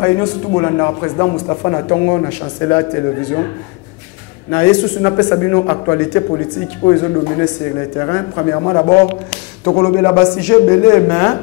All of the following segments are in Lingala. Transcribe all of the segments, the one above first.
Réunion surtout le président Moustapha Natongo, na chancelier la télévision. Na yesu n'a pas sabino actualité politique où ils ont dominé sur le terrain. Premièrement d'abord, tokolobe la basije belé mais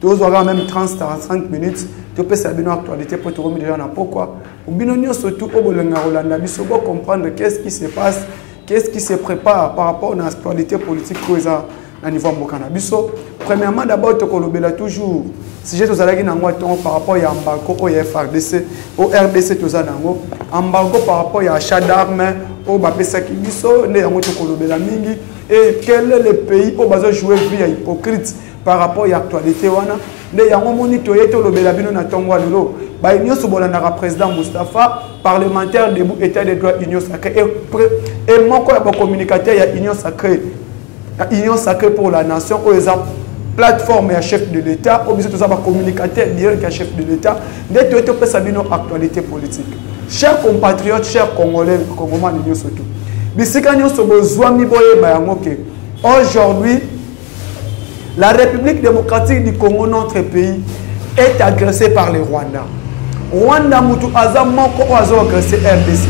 tous aura même 30-45 minutes. Tu peux sabino actualité pour te remettre déjà pourquoi. Ou binonio surtout au bolenga Rolanda biso pour comprendre qu'est-ce qui se passe, qu'est-ce qui se prépare par rapport à l'actualité politique où ils ont à niveau Mbokana biso. Premièrement d'abord tokolobe la toujours. Si j'ai tous allé par rapport à embargo au FRDC, au RDC tous nango, embargo par rapport à achat d'armes au Bapesa Kibiso, les amoto kolobela mingi et quel est le pays où bazo jouer vie hypocrite par rapport à l'actualité wana, les yango monitoyer to lobela bino na tongwa lelo, ba union sobolana président Moustapha, parlementaire debout état des droits union sacrée et moko ya communicateur ya union sacrée pour la nation au exemple plateforme et chef de l'État, obligé de savoir communicateur direct à chef de l'État, d'être tout peut savoir nos actualités politiques. Chers compatriotes, chers Congolais, Congolais, nous surtout. Aujourd'hui, la République démocratique du Congo, notre pays, est agressée par les Rwandais. Rwanda mutu azamoko azo agressé RDC.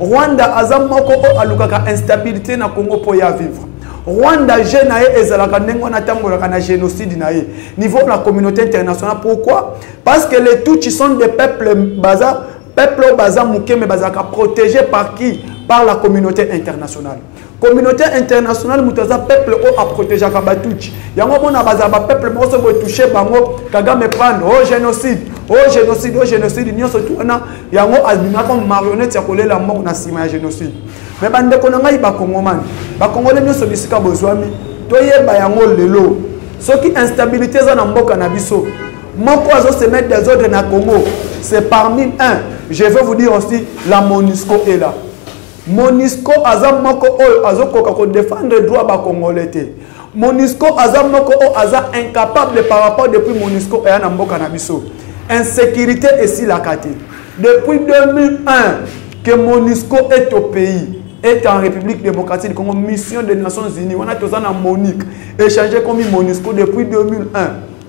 Rwanda azamoko alukaka instabilité na Congo pour y vivre. Rwanda jeune ezalaka ndenge na tambolaka na génocide na ye niveau de la communauté internationale. Pourquoi? Parce que les Tutsis sont des peuples baza muke mais bazaka protégés par qui? Par la communauté internationale. Communauté internationale mutaza peuple a protégé ka Tutsi. Yango bona bazaba peuple mo so touché bango Kagame prendre au génocide nyo surtout na yango azbina comme marionnette ya kolela moko na sima ya génocide. Mais bande ko ngai ba Congolais nyo so bisika bozwami toyeba yango lelo soki instabilité za na mboka na biso moko azo se mettre des ordres na Congo, c'est parmi un. Je veux vous dire aussi la MONUSCO est là. MONUSCO azam moko azo koka ko défendre le droit ba Congolais te. MONUSCO azam moko aza incapable par rapport depuis MONUSCO et na mboka na biso. Insécurité ici la kate. Depuis 2001 que MONUSCO est au pays, est en République démocratique du Congo, mission des Nations Unies. On a tous en Monique échangé comme MONUSCO depuis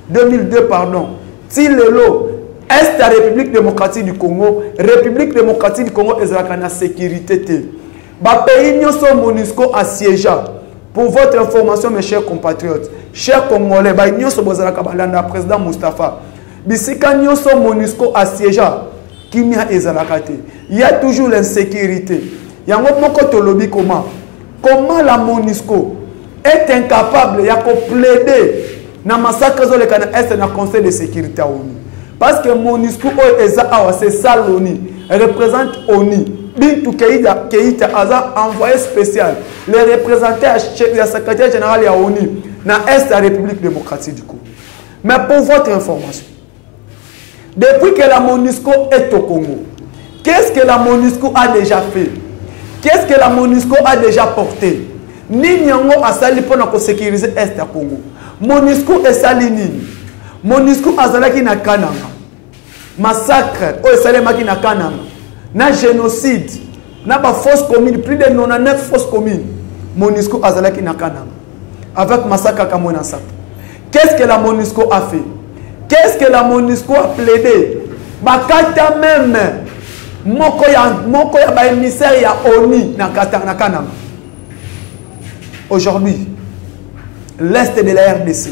2002 pardon. Tilelo est la République démocratique du Congo. République démocratique du Congo est la sécurité. Ba pays nyoso MONUSCO assiégea. Pour votre information, mes chers compatriotes, chers Congolais, ba nyoso bozalaka balanda président Moustapha. Bisika nyoso MONUSCO assiégea. Kimia ezalakate. Il y a toujours l'insécurité. Yango moko tolobi comment la MONUSCO est incapable ya ko plaider na massacre zo le kana est na conseil de sécurité ONU. Parce que MONUSCO c'est ça l'ONU représente ONU. Bintou Keïta a envoyé spécial les représentants du secrétaire général de ONU dans l'Est de la République démocratique du Congo. Mais pour votre information, depuis que la MONUSCO est au Congo, qu'est-ce que la MONUSCO a déjà fait? Qu'est-ce que la MONUSCO a déjà porté? Ni nyango asali pour sécuriser l'Est du Congo. MONUSCO est sali nini? MONUSCO azalaki na Kananga. Massacre o esalemaki na Kananga. Na génocide. Na ba fausse commune, plus de 99 fausses communes. MONUSCO azalaki na Kananga. Avec massacre à Kamwena Sapo. Qu'est-ce que la MONUSCO a fait? Qu'est-ce que la MONUSCO a plaidé? Bakata même moko ya ba émissaire ya ONU na Kananga. Aujourd'hui, l'Est de la RDC,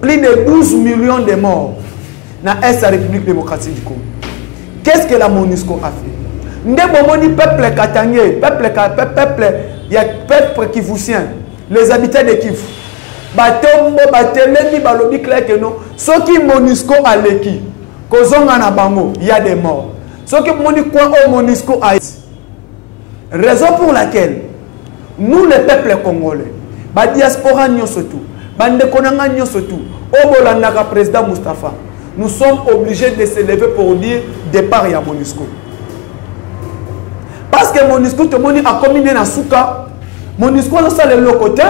plus de 12 millions de morts dans l'Est de la République démocratique du Congo. Qu'est-ce que la MONUSCO a fait? Ndebomoni peuple katangé, peuple kivusien, les habitants de Kivu. Batombo, batelemi, balobi clair que non. Ce qui MONUSCO a l'équipe, kozonga na bango, il y a des morts. Ce qui MONUSCO a raison pour laquelle nous, les peuples congolais, la diaspora surtout, surtout, au président Moustapha, nous sommes obligés de se lever pour dire départ à MONUSCO. Parce que MONUSCO, tout le monde a commis dans Souka, MONUSCO a le côté,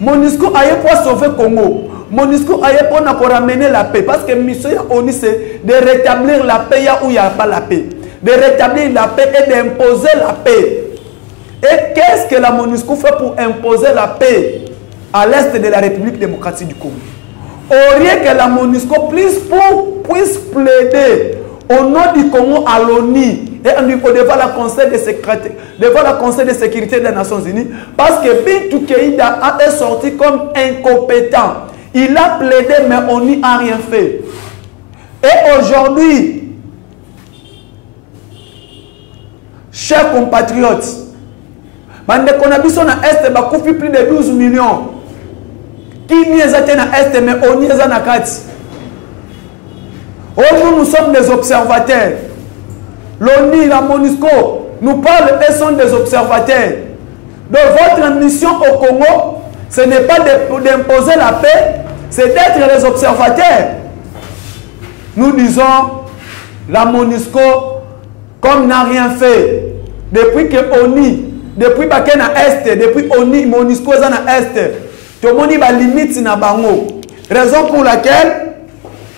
MONUSCO a pour sauver le Congo, MONUSCO a pour ramener la paix. Parce que la mission ONU, c'est de rétablir la paix où il n'y a pas la paix. De rétablir la paix et d'imposer la paix. Et qu'est-ce que la MONUSCO fait pour imposer la paix à l'est de la République démocratique du Congo? Au lieu que la MONUSCO puisse plaider au nom du Congo à l'ONU et devant le Conseil de sécurité des Nations Unies, parce que Bintou Keïta est sorti comme incompétent. Il a plaidé, mais on n'y a rien fait. Et aujourd'hui, chers compatriotes, on a vu na Est, il plus de 12 millions. Qui n'y est na Est, mais on y est na Kati. Nous sommes des observateurs. L'ONU, la MONUSCO nous parlent et sont des observateurs. Donc votre mission au Congo, ce n'est pas d'imposer la paix, c'est d'être les observateurs. Nous disons, la MONUSCO, comme n'a rien fait, depuis que ONU, depuis que na Est, depuis ONU, MONUSCO est na Est, tout le monde a limite na bango. Raison pour laquelle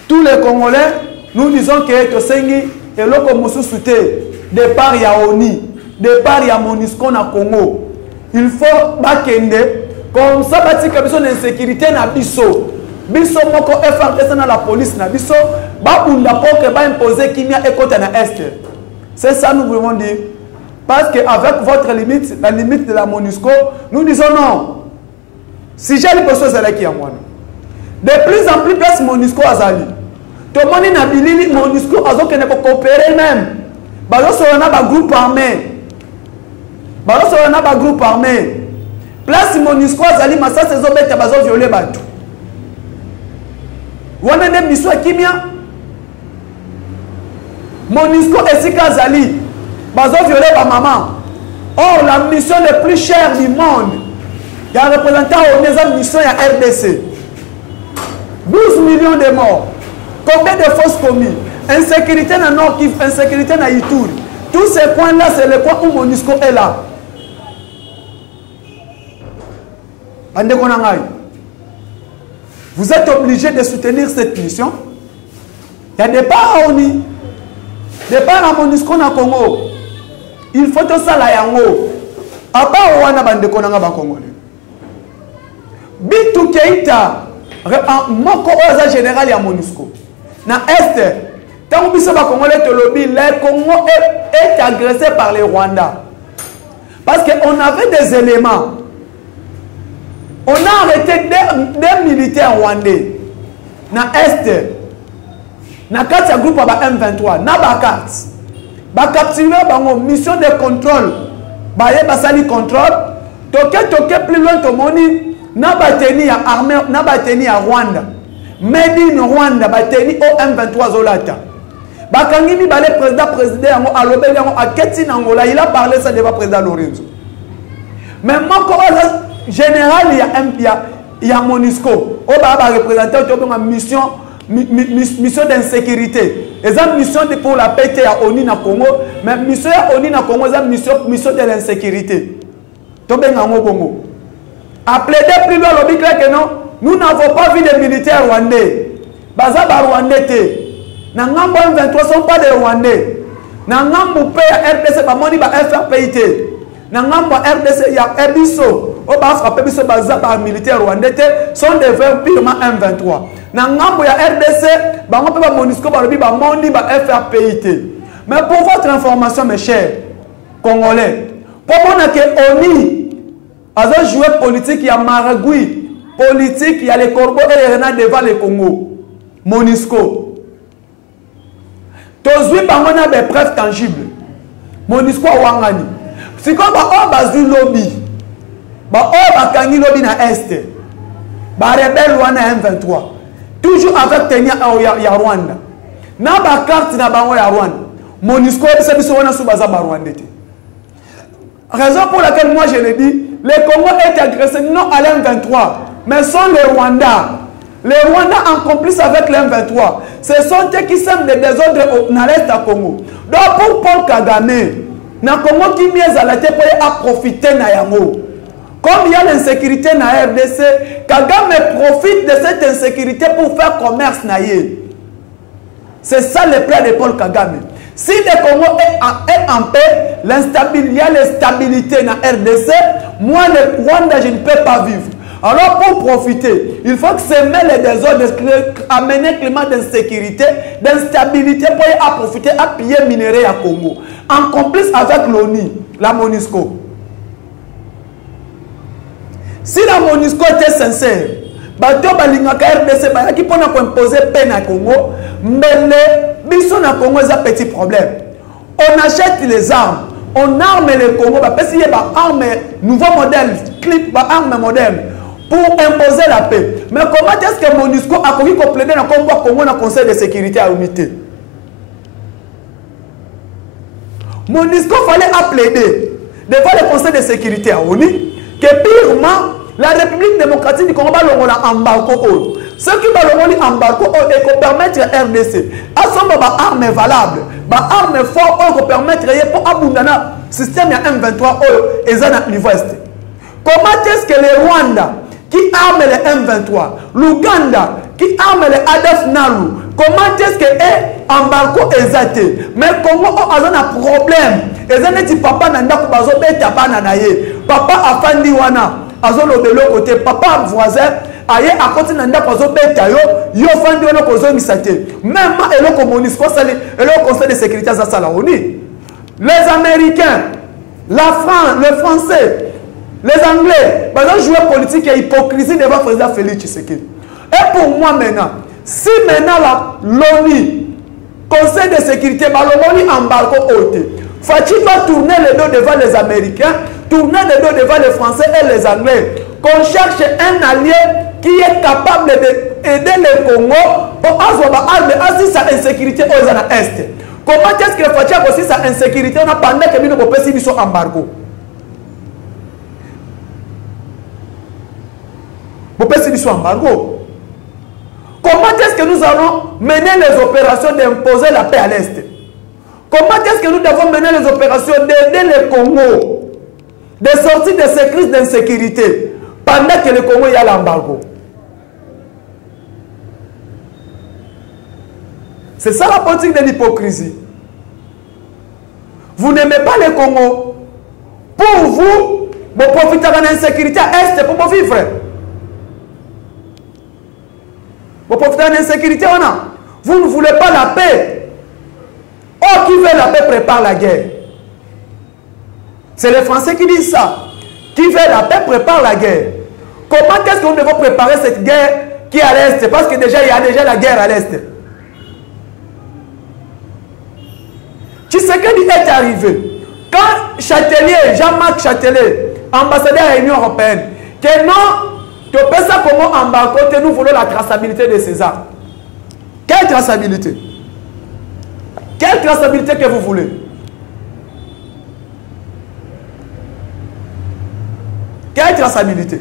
tous les Congolais, nous disons que Tosengi et l'autre Moussoussouté, départ il y a ONU, départ il y a MONUSCO na Congo. Il faut bakende comme ça bâti que besoin d'insécurité na biso. Biso moko FRDC na la police na biso, ba bunda pour que ba imposer kimia ekota na Est. C'est ça nous voulons dire. Parce que avec votre limite, la limite de la MONUSCO, nous disons non. Si j'ai les personnes qui en moi. De plus en plus, place MONUSCO azali. Tout le monde n'a bilili MONUSCO azo que ne coopérer même. Bazo solana ba groupe armé. Bazo solana ba groupe armé. Place MONUSCO azali massa saison bête bazo violer batou. Wana ne mission kimia. MONUSCO esika azali bazo violer ba maman. Or la mission la plus chère du monde. Il y a un représentant au mission à RDC. 12 millions de morts. Combien de fausses commis? Insécurité dans Nord Kivu, insécurité dans Ituri. Tous ces points-là, c'est le point où MONUSCO est là. Vous êtes obligés de soutenir cette mission. Il y a des parts à ONU, des parts à MONUSCO dans Congo. Il faut tout ça là yango. À part Rwanda bande konanga ba Congolais. Bintou Keïta moko oza général ya MONUSCO. Na Est, tant que les Congolais te lobby, le Congo est agressé par les Rwandais. Parce qu'on avait des éléments. On a arrêté des militaires rwandais. Na Est, na carte ya groupe ba M23, na ba carte. Ba capturer bango mission de contrôle. Ba ye basali contrôle. Toke plus loin to moni na bateni ya armée, na bateni ya Rwanda. Made in Rwanda bateni au M23 zolata. Bakangimi balé président yango alobe yango aketi nangola, il a parlé ça devant président Lorenzo. Mais moko général il y a MONUSCO. O ba représenter to mission d'insécurité. Et ça mission pour la paix à ONU na Congo, mais mission à ONU na Congo ça mission de l'insécurité. To bengango bongo. Appelez plus loin le que non, nous n'avons pas vu des militaires rwandais. Baza ba rwandais. Na ngambo M23 sont pas des rwandais. Na ngambo pe RDC ba moni ba FRPIT. Na ngambo RDC ya Ebiso. O ba frappé biso baza ba militaires rwandais sont des vrais purement M23. Na ngambo ya RDC ba ngope ba MONUSCO ba lobi ba moni ba FRPIT. Mais pour votre information mes chers Congolais, pour moi que ONU a joué politique, il y a Maragui, politique, il y a les corbeaux et les renards devant le Congo. MONUSCO. Tous les gens ont des preuves tangibles. MONUSCO Wangani. C'est comme si on a lobby. On a un lobby dans l'Est. On a rebelle M23. Toujours avec Tenia et Rwanda. Na ba carte na bango ya Rwanda. MONUSCO c'est biso wana subaza ba Rwanda. Raison pour laquelle moi je le dis, le Congo est agressé non à l'M23, mais sont les Rwandais. Les Rwandais en complice avec l'M23. Ce sont eux qui sèment des désordres dans l'Est à Congo. Donc pour Paul Kagame, na Congo qui mise à la tête pour profiter na yango. Comme il y a l'insécurité na RDC, Kagame profite de cette insécurité pour faire commerce na yé. C'est ça le plan de Paul Kagame. Si le Congo est en paix, il y a l'instabilité dans RDC, moi le Rwanda je ne peux pas vivre. Alors pour profiter, il faut que semer les désordres, amener un climat d'insécurité, d'instabilité pour y profiter à piller minerai à Congo. En complice avec l'ONU, la MONUSCO. Si la MONUSCO était sincère, bato balingaka RDC bayaki pona ko imposer peine à Congo, mais les biso na Congo c'est un petit problème. On achète les armes, on arme les Congo, parce qu'il y a des armes nouveau modèle, clip armes modernes pour imposer la paix. Mais comment est-ce que MONUSCO a commis compléter dans le Congo dans le Conseil de sécurité à l'unité? MONUSCO fallait plaider devant le Conseil de sécurité à l'ONU que pirement la République démocratique du Congo va embargo. Ce qui va embargo et permettre à RDC à son arme valable, arme forte pour permettre pour abandonner le système M23 et le niveau est. Comment est-ce que le Rwanda qui arme les M23, l'Ouganda qui arme les ADF Nalu, comment est-ce que embargo est mais Congo a un problème. Et ça n'est pas nanda kubazo beta bana naye. Papa afandi wana azolo de l'autre côté, papa voisin aye à côté nanda kubazo beta yo fandi wana kozo ngisate. Même eloko MONUSCO sali eloko Conseil de sécurité za sala oni. Les Américains, la France, les Français, les Anglais, ils ont joué politique et hypocrisie devant le président Félix Tshisekedi. Et pour moi maintenant, si maintenant l'ONU, Conseil de sécurité, l'ONU embargo ôté, faut-il pas tourner les dos devant les Américains, tourner les dos devant les Français et les Anglais, qu'on cherche un allié qui est capable d'aider le Congo pour avoir sa insécurité aux Est. Comment est-ce que faut-il aussi sa insécurité pendant que nous avons passé son embargo? Vous pouvez sur embargo. Comment est-ce que nous allons mener les opérations d'imposer la paix à l'Est? Comment est-ce que nous devons mener les opérations d'aider le Congo de sortir de ces crises d'insécurité pendant que le Congo y a l'embargo? C'est ça la politique de l'hypocrisie. Vous n'aimez pas le Congo. Pour vous, vous profitez de l'insécurité à l'Est pour vivre. Vous profitez de l'insécurité, vous ne voulez pas la paix. Oh, qui veut la paix prépare la guerre. C'est les Français qui disent ça. Qui veut la paix prépare la guerre. Comment est-ce que nous devons préparer cette guerre qui est à l'Est? Parce que déjà, il y a déjà la guerre à l'Est. Tshisekedi est arrivé. Quand Châtelier, Jean-Marc Châtelier, ambassadeur à l'Union européenne, que non, tu peux ça comment embarquer, nous voulons la traçabilité de ces armes. Quelle traçabilité? Quelle traçabilité que vous voulez? Quelle traçabilité?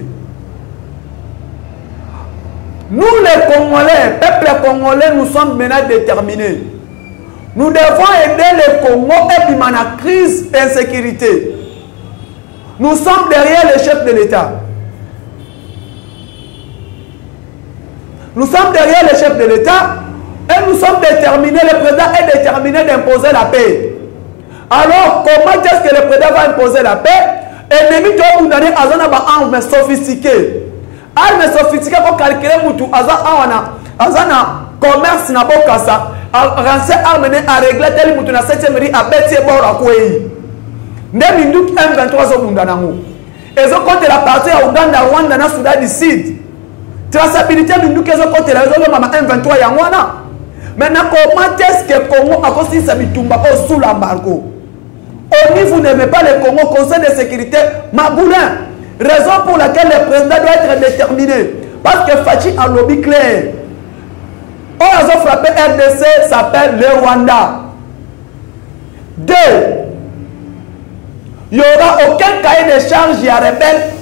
Nous les Congolais, peuple congolais, nous sommes maintenant déterminés. Nous devons aider le Congo et puis la crise d'insécurité. Nous sommes derrière le chef de l'État. Nous sommes derrière le chef de l'État et nous sommes déterminés, le président est déterminé d'imposer la paix. Alors, comment est-ce que le président va imposer la paix? Ennemi qui a une arme sophistiquée. Arme sophistiquée pour calculer mutu azana commerce na bokasa rancer arme à régler tel mutu na 7e ri à betie bora kwei. Ndemi nduk M23 zo bunda nango. Ezo contre la partie ya Uganda, Rwanda na Soudan du Sud. Traçabilité minduke ezo contre la zone mama M23 ya ngwana. Maintenant comment est-ce que Congo a construit sa bitumba au sous l'embargo? Au niveau, vous n'aimez pas le Congo, Conseil de sécurité, Magoulin. Raison pour laquelle le président doit être déterminé. Parce que Fachi a lobby clair. On a frappé RDC, s'appelle le Rwanda. 2. Il n'y aura aucun cahier de charge, il y a rebelle.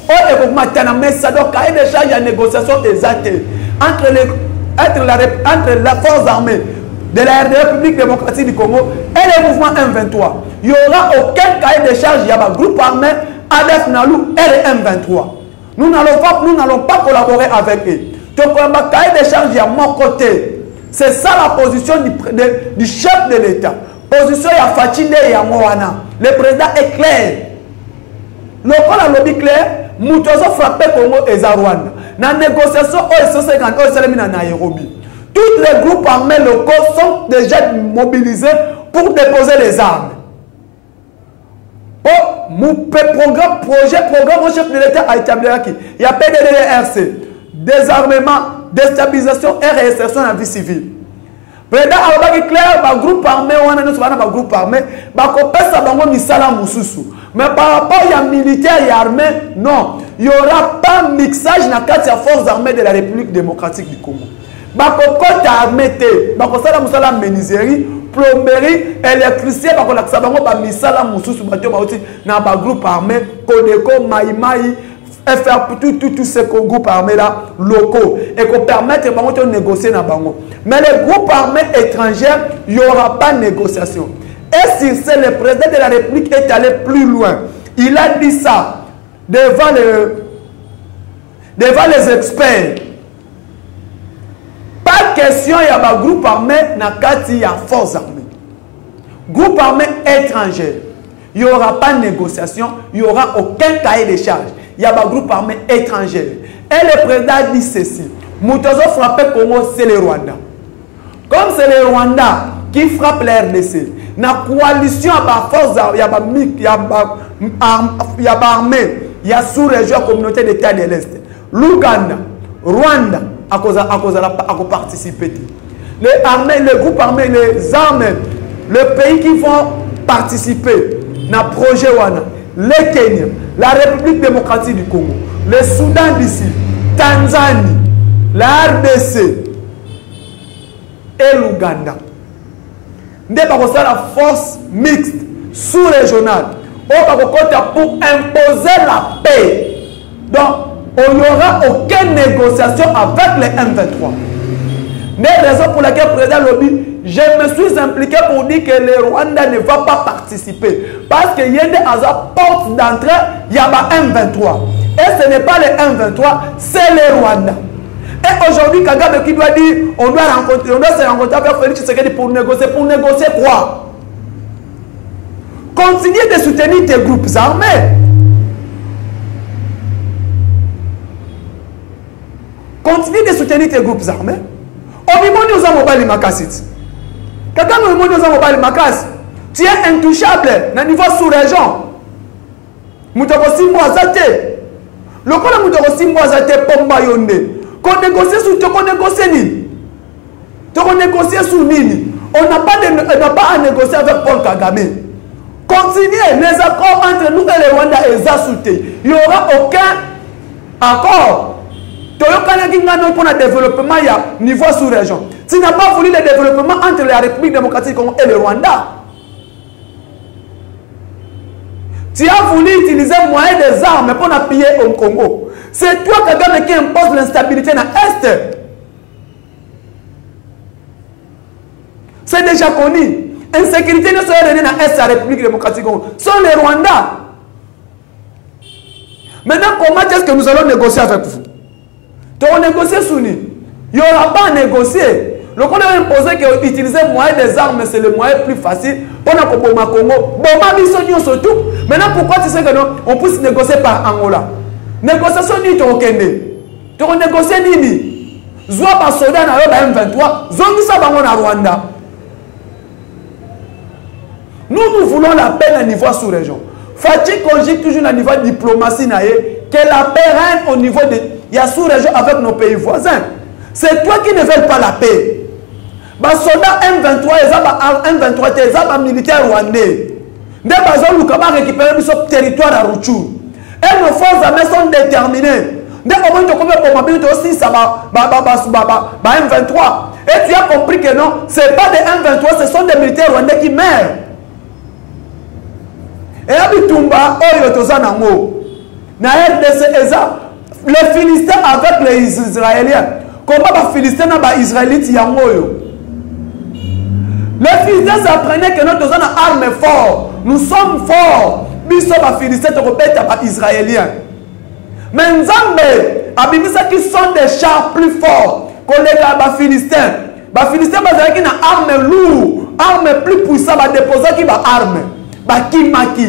Mais ça doit cahier de charge, il y a négociation exacte entre la force armée de la République démocratique du Congo et le mouvement M23. Il n'y aura aucun cahier de charge. Il y a un groupe armé, ADF Nalu et le M23. Nous n'allons pas collaborer avec eux. Donc, un cahier de charge, il y a mon côté. C'est ça la position du chef de l'État. Position, il y a Fatine et il y a Moana. Le président est clair. Le lobby clair, Moutozo frappé Congo et Rwanda. Dans la négociation, à Nairobi. Tous les groupes armés locaux sont déjà mobilisés pour déposer les armes. Programme, mon chef de l'État a établi il y a PDDRC, désarmement, déstabilisation et réinsertion dans la vie civile. Président Alobaki clair, le groupe armé, on a un groupe armé, mais par rapport à militaire et armée, non, il n'y aura pas de mixage dans la forces armées de la République démocratique du Congo. Bakokota armée, bakosala musala menuiserie, plomberie, électricien, bakolakisa bango ba misala mususu bato bauti na ba groupe armé, Codeco, Maïmaï, FR tout ces groupes armés là locaux et qu'on permette de négocier na bango. Mais les groupes armés étrangers, il n'y aura pas de négociation. Et si c'est le président de la République est allé plus loin, il a dit ça devant les experts. Pas question, il y a un groupe armé, il y a force armée. Groupe armé étranger, il n'y aura pas de négociation, il n'y aura aucun cahier de charge. Il y a un groupe armé étranger. Et le président dit ceci. Moutozo frappé Congo, c'est le Rwanda. Comme c'est le Rwanda qui frappe la RDC, la coalition a force, il y a armée, il y a sous-région communauté d'État de l'Est. L'Ouganda, Rwanda, à participer. Les armées, les groupes armés, les armées, les pays qui vont participer dans le projet Wana, le Kenya, la République démocratique du Congo, le Soudan d'ici, Tanzanie, la RDC et l'Ouganda. Nous avons la force mixte, sous-régionale, pour imposer la paix. Donc, il n'y aura aucune négociation avec les M23. Mais raison pour laquelle le président Lobby, je me suis impliqué pour dire que le Rwanda ne va pas participer. Parce qu'il y a des portes d'entrée, il y a M23. Et ce n'est pas les M23, c'est le Rwanda. Et aujourd'hui, Kagame qui doit dire, on doit se rencontrer avec Félix Tshisekedi pour négocier. Pour négocier quoi? Continuez de soutenir tes groupes armés. Continue de soutenir tes groupes armés. Au niveau de nos mobile Makassit. Kagame au niveau de nos mobile Makas, tu es intouchable dans le niveau sous-région. Moutoko Moazate. Le cas de Moutoko Moazate Pomba Yonde. Qu'on négocie sous toi, qu'on négocie ni. On négocie sous Nini. On n'a pas à négocier avec Paul Kagame. Continuez les accords entre nous et le Rwanda et Zasouté. Il n'y aura aucun accord. Pour le développement, il y a niveau sous-région. Tu n'as pas voulu le développement entre la République démocratique et le Rwanda. Tu as voulu utiliser moyen des armes pour appuyer au Congo. C'est toi, Kagame, qui impose l'instabilité dans l'Est. C'est déjà connu. Insécurité ne serait donnée dans l'Est de la République démocratique. Ce sont les Rwandais. Maintenant, comment est-ce que nous allons négocier avec vous? On négocie sous nous. Il n'y aura pas à négocier. Le qu'on a imposé que utiliser le moyen des armes, c'est le moyen plus facile pour nous Congo. Boma bisogno surtout. Maintenant, pourquoi tu sais que non, on puisse négocier par Angola? Négociation ni to okende. To négocier nini? Zwa ba soldat na yo ba M23, zongi sa bango na Rwanda. Nous voulons la paix à niveau sous-région. Faut-il conjuguer toujours à niveau de diplomatie que la paix règne au niveau de il y a sous-région avec nos pays voisins. C'est toi qui ne veux pas la paix. Les soldats M23, les militaires rwandais, ils ont récupéré notre territoire à Rutshuru. Et nos forces armées sont déterminées. Dès le moment où tu as aussi ça M23. Et tu as compris que non, ce n'est pas des M23, ce sont des militaires rwandais qui meurent. Et Abitumba, Oyo na RDC, les Philistins avec les Israéliens. Comment les Philistins et les Israélites yangoyo? Les Philistins apprenaient que nous avons une arme forte. Nous sommes forts. Nous sommes les Philistins et les Israéliens. Mais nous avons qui sont des chars plus forts que les Philistins. Les Philistins ont une arme lourde, arme plus puissante, déposer qui va arme. Qui maki.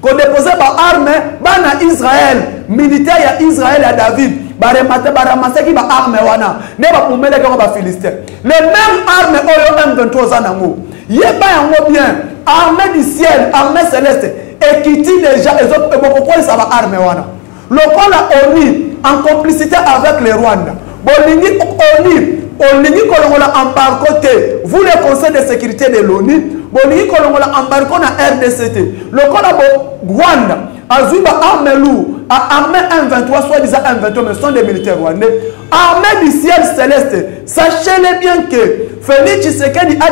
qu'on déposait par arme bana Israël militaire ya Israël à David baramase qui ba arme wana ne ba pomele ko ba Philistin les mêmes armes oyo M23 zanango yeba yango bien armée du ciel armée céleste et qui tue déjà les autres pourquoi ça va arme wana le col a ONU en complicité avec les Rwandais bolingi ONU olingi kolongola embargo te vous le conseil de sécurité de l'ONU bolingi kolongola embargo na RDCT le col a Rwanda azuba armée lourd à armée M23 soit disant M23 mais sont des militaires rwandais armée du ciel céleste sachez-le bien que Félix Tshisekedi a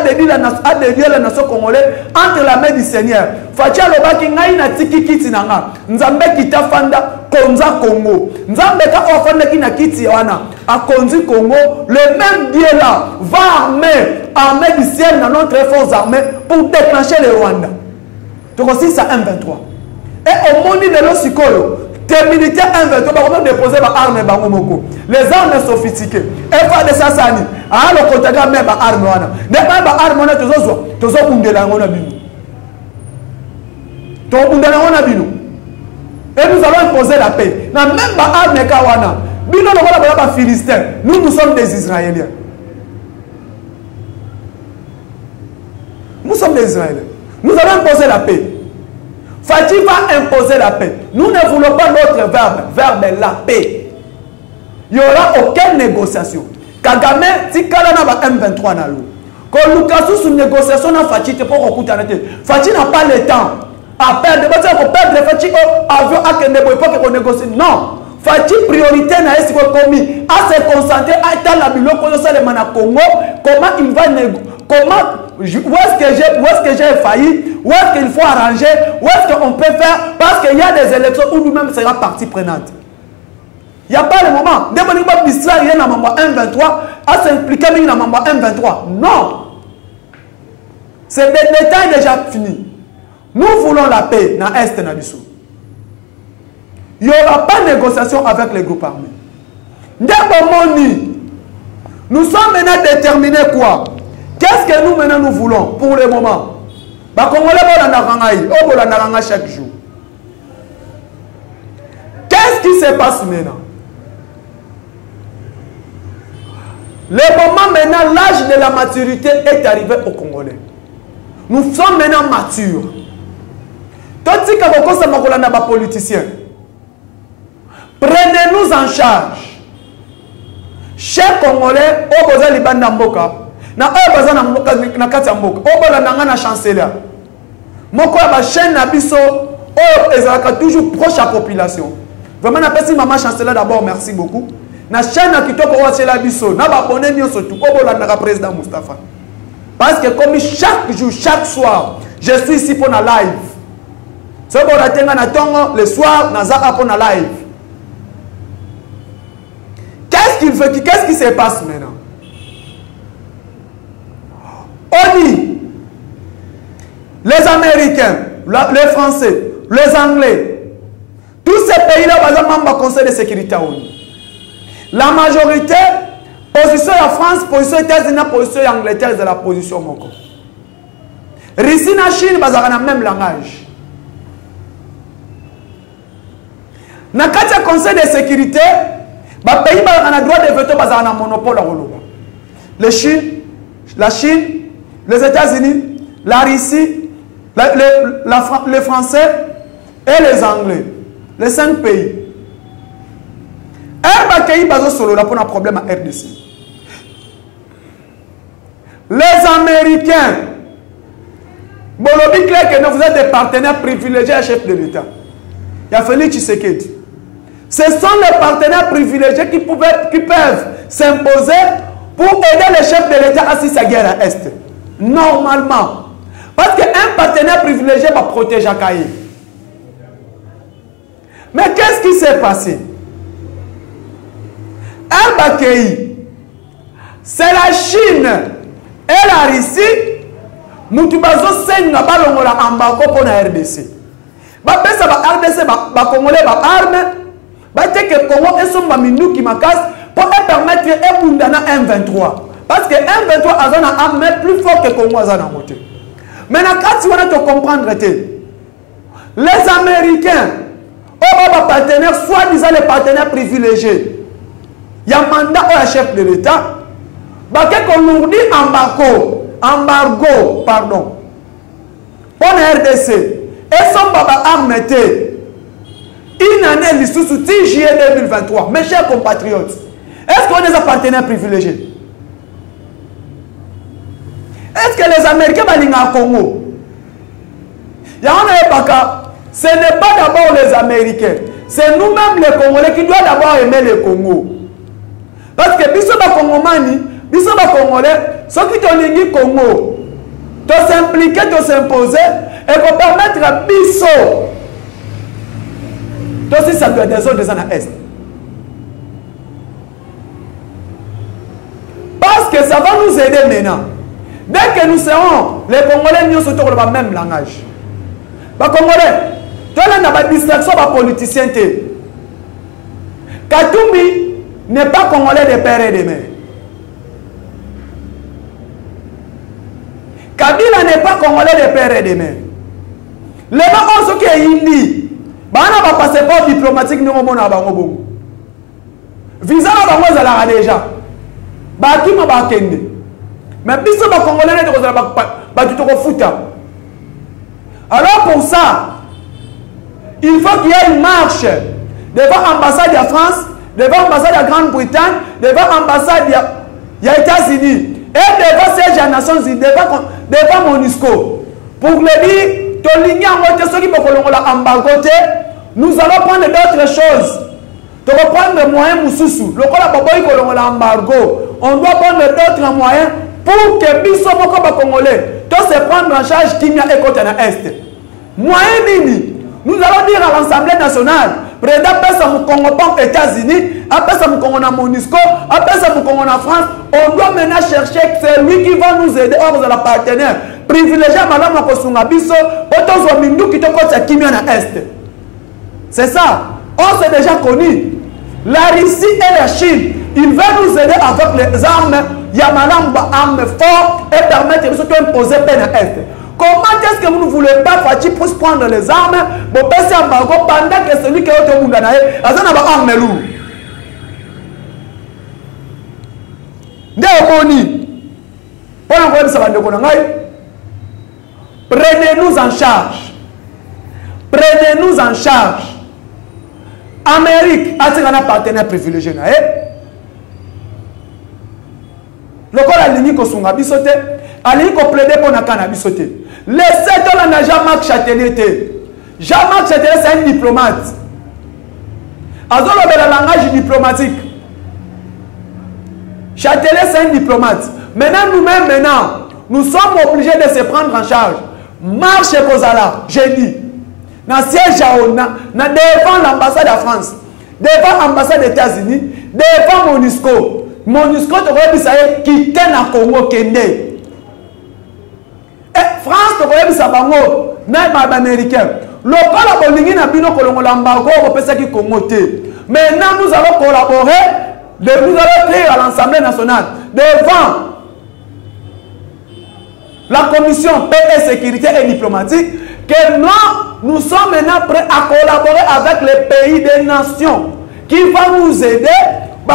dédié la nation congolaise entre la main du Seigneur Fatia lobaki ngai na tiki kiti nanga nzambe kitafanda konza Congo nzambe ka ofanda ki na kiti wana a konzi Congo le même Dieu là va armer du ciel dans notre force armée pour déclencher les Rwandais donc aussi ça M23 et au monde de l'Osikoyo des militaires M23 va déposer par armes bangomoko les armes sophistiquées et faire de ça sani ah le kotaga même par armes wana ne pas par armes wana tozo bundela ngona bino to bundela ngona bino et nous allons imposer la paix na même par armes ka wana bino le voilà ba Philistins nous sommes des Israéliens nous sommes des Israéliens nous allons imposer la paix. Fati va imposer la paix. Nous ne voulons pas notre verbe la paix. Il n'y aura aucune négociation. Kagame, si Kalana va M23 na l'eau. Quand Lukasu sous négociation na Fati, te pour recouter en été. Fati n'a pas le temps à perdre. Parce qu'on perd Fati avion à que ne pas qu'on négocie. Non. Fati priorité na est commis à se concentrer à état la bilo pour le mana Congo. Comment il va négocier? Comment où est-ce que j'ai failli? Où est-ce qu'il faut arranger? Où est-ce qu'on peut faire? Parce qu'il y a des élections où lui-même sera partie prenante. Il n'y a pas le moment. Dès qu'on va distraire, il y a un membre M23 à s'impliquer dans un membre M23. Non. C'est le détail déjà fini. Nous voulons la paix dans l'Est et dans le Sud. Il n'y aura pas de négociation avec les groupes armés. Nous sommes maintenant déterminés quoi? Qu'est-ce que nous maintenant nous voulons pour le moment? Chaque jour. Qu'est-ce qui se passe maintenant? Le moment maintenant, l'âge de la maturité est arrivé au Congolais. Nous sommes maintenant matures. Tandis que vous sommes politiciens, prenez-nous en charge. Chers Congolais, au besoin de Libandamboka, na oyo na kati ya mboka obola nanga na chancelier moko ya ba chaîne na biso oyo ezalaka toujours proche à population vraiment na pesi maman chancelier d'abord merci beaucoup na chaîne na kitoko oyo chela biso na ba abonné nyonso tout obola na président Moustapha parce que comme chaque jour chaque soir je suis ici pour na live so bola tenga na tongo le soir na za pour na live qu'est-ce qui se passe maintenant? ONU, les Américains, les Français, les Anglais, tous ces pays-là, par exemple, membres du Conseil de sécurité ONU. La majorité, position de la France, position des États-Unis, position de l'Angleterre, c'est la position Moko. Russie et la Chine, ils ont le même langage. Dans le Conseil de sécurité, les pays ont le droit de veto, ils ont un monopole. La Chine, les États-Unis, la Russie, les Français et les Anglais. Les 5 pays. Un pays basé sur le problème à RDC. Les Américains, Bolobi clair que vous êtes des partenaires privilégiés à chef de l'État. Il y a Félix Tshisekedi. Ce sont les partenaires privilégiés qui peuvent s'imposer pour aider les chefs de l'État à sa guerre à l'Est. Normalement. Parce qu'un partenaire privilégié va protéger Akaï. Mais qu'est-ce qui s'est passé? Un Bakei, c'est la Chine et la Russie. Moutubazo Senga balongola ambako pour la RDC. Ba pesa ba RDC ba Congolais ba arme. Ba teke Congo et son baminu qui makas pour permettre ebundana M23. Parce que M23 a une armée plus forte que Congo a côté. Maintenant, quand tu vas te comprendre, Les Américains, ont partenaires, soi-disant les partenaires privilégiés. Il y a un mandat au chef de l'État. Qu'on nous dit embargo, pardon. Pour la RDC, et son baba armé. Une année, sous juillet 2023. Mes chers compatriotes, est-ce qu'on est des partenaires privilégiés? Est-ce que les Américains vont au Congo? Ce n'est pas d'abord les Américains, c'est nous-mêmes les Congolais qui doivent d'abord aimer le Congo. Parce que biso ba Congomani, biso ba Congolais, ceux qui ont dit Congo, de s'impliquer, de s'imposer, et pour permettre à biso, donc si ça doit être des zones des zones à Est. Parce que ça va nous aider maintenant. Dès que nous serons, les Congolais, nous sommes le même langage. Les Congolais, tu as une distraction de politiciens. Katumbi n'est pas Congolais de père et de mère. Kabila n'est pas Congolais de père et de mère. Les gens qui sont indi, ils ont un passeport diplomatique. Visa na déjà. Mais puis les Congolais ne sont. Alors pour ça, il faut qu'il y ait une marche devant l'ambassade de France, devant l'ambassade de Grande-Bretagne, devant l'ambassade des États-Unis et devant ces Nations Unies, devant MONUSCO. Pour le dire, nous allons prendre d'autres choses. De reprendre des moyens moussoussou. On doit prendre d'autres moyens pour que Bisso Moko Congolais doit se prendre en charge qui n'y a écouté à l'Est. Moyen nini. Nous allons dire à l'Assemblée nationale, président Pessa Moukongo aux États-Unis, Pessa Moukongo na MONUSCO, Pessa Moukongo na France, on doit maintenant chercher celui qui va nous aider, or vous la partenaire. Privilégié Madame Kosunga Bisso, autant soit Mindou qui te cote à Kimia na Est. C'est ça. On s'est déjà connu. La Russie et la Chine, ils veulent nous aider avec les armes. Il y a madame armes fortes et permettre de imposer peine à Est. Comment est-ce que vous ne voulez pas Fati pour prendre les armes pour passer en bago pendant que celui qui est au monde a des armes lourdes? Prenez-nous en charge. Prenez-nous en charge. Amérique a un partenaire privilégié. Le corps a ligné qu'on s'en a bisoté, a ligné qu'on plaidait pour n'a bisoté. Les 7 ans n'a Jean-Marc Châtelier. Jean-Marc Châtelier, c'est un diplomate. Azolo le langage diplomatique. Châtelier, c'est un diplomate. Maintenant, nous-mêmes, nous sommes obligés de se prendre en charge. Marche Kozala, j'ai dit. Dans le siège devant l'ambassade de France, devant l'ambassade des États-Unis, devant MONUSCO. MONUSCO te quitter le Congo Kende. France te dit Bango, même américain. Le cas de na bino kolongo l'embargo au qui Congo. Maintenant nous allons collaborer, nous allons créer à l'Assemblée nationale devant la commission paix et sécurité et diplomatique que nous sommes maintenant prêts à collaborer avec les pays des nations qui vont nous aider à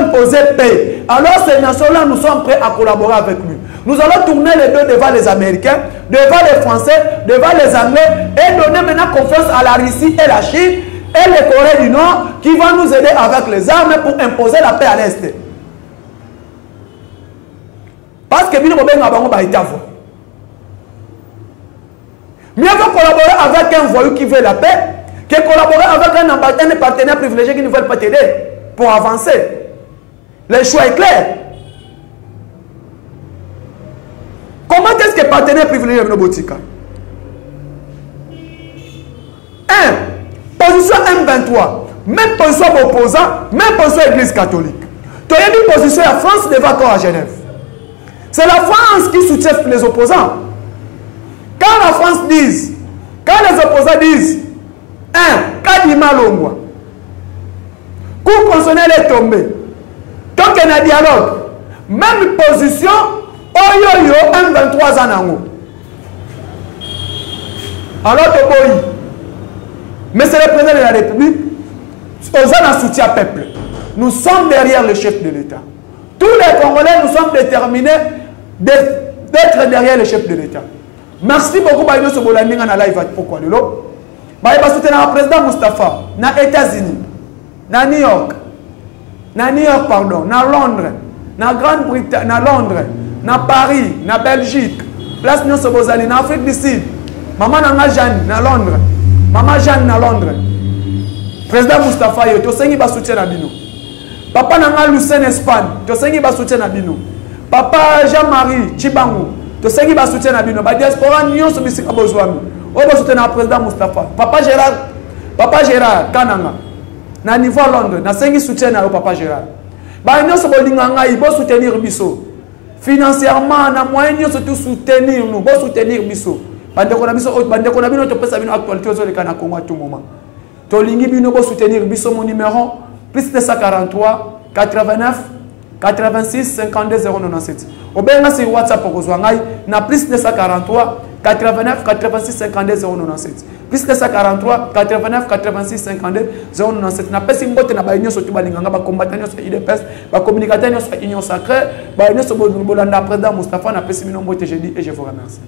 imposer paix. Alors ces nations-là, nous sommes prêts à collaborer avec lui. Nous allons tourner les deux devant les Américains, devant les Français, devant les Anglais et donner maintenant confiance à la Russie et la Chine et les Corées du Nord qui vont nous aider avec les armes pour imposer la paix à l'Est. Parce que nous avons mieux vaut collaborer avec un voyou qui veut la paix que collaborer avec un partenaire privilégié qui ne veut pas t'aider pour avancer. Le choix est clair. Comment est-ce que partenaire privilégié est botika? 1. Position M23. Même position opposant, même position Église catholique. Tu as une position à France devant corps à Genève. C'est la France qui soutient les opposants. Quand la France dit, quand les opposants disent, Kadima Longwa, coup constitutionnel est tombé, tant qu'il y a un dialogue, même position, Oyoyo M23 Zanango. Alors, mais c'est le président de la République, aux un soutien peuple. Nous sommes derrière le chef de l'État. Tous les Congolais, nous sommes déterminés d'être derrière le chef de l'État. Merci beaucoup, Baïno Sobolani, dans la live. Pourquoi le Baïba soutenir le président Moustapha, dans les États-Unis, dans New York, pardon, dans Londres, dans Grande-Bretagne, dans Londres, dans Paris, dans Belgique, place Nyon Sobozali, dans Afrique du Sud, maman Nanga Jeanne, dans Londres, maman Jeanne, dans Londres, président Moustapha, tu as soutenu Nabino. Papa Nanga Lucien Espagne, tu as soutenu Nabino. Papa Jean-Marie Chibangu, tu as soutenu Nabino. La diaspora Nyon Sobisika Bozouami, tu as soutenu le président Moustapha. Papa Gérard Kananga, na niveau Londres, na sengi soutien na Papa Gérard. Ba Nyon Sobolinganga, il faut soutenir Bisso. Financièrement, na moyen Nyon surtout soutenir nous, faut soutenir Bisso. Bande ko na Bisso, bande ko na bino to pesa bino actualité aux le Congo à tout moment. Tolingi bino pour soutenir Bisso, mon numéro plus 243 89 86 52 097. Au benga sur WhatsApp pour Kozwangai na plus 243 89 86 52 097. Plus 243 89 86 52 097. Na pesi mbote na ba union surtout balinganga ba combattant sur IDPS, ba communicateur sur union sacrée, ba union sur bolanda président Moustapha na pesi bino mbote je dis et je vous remercie.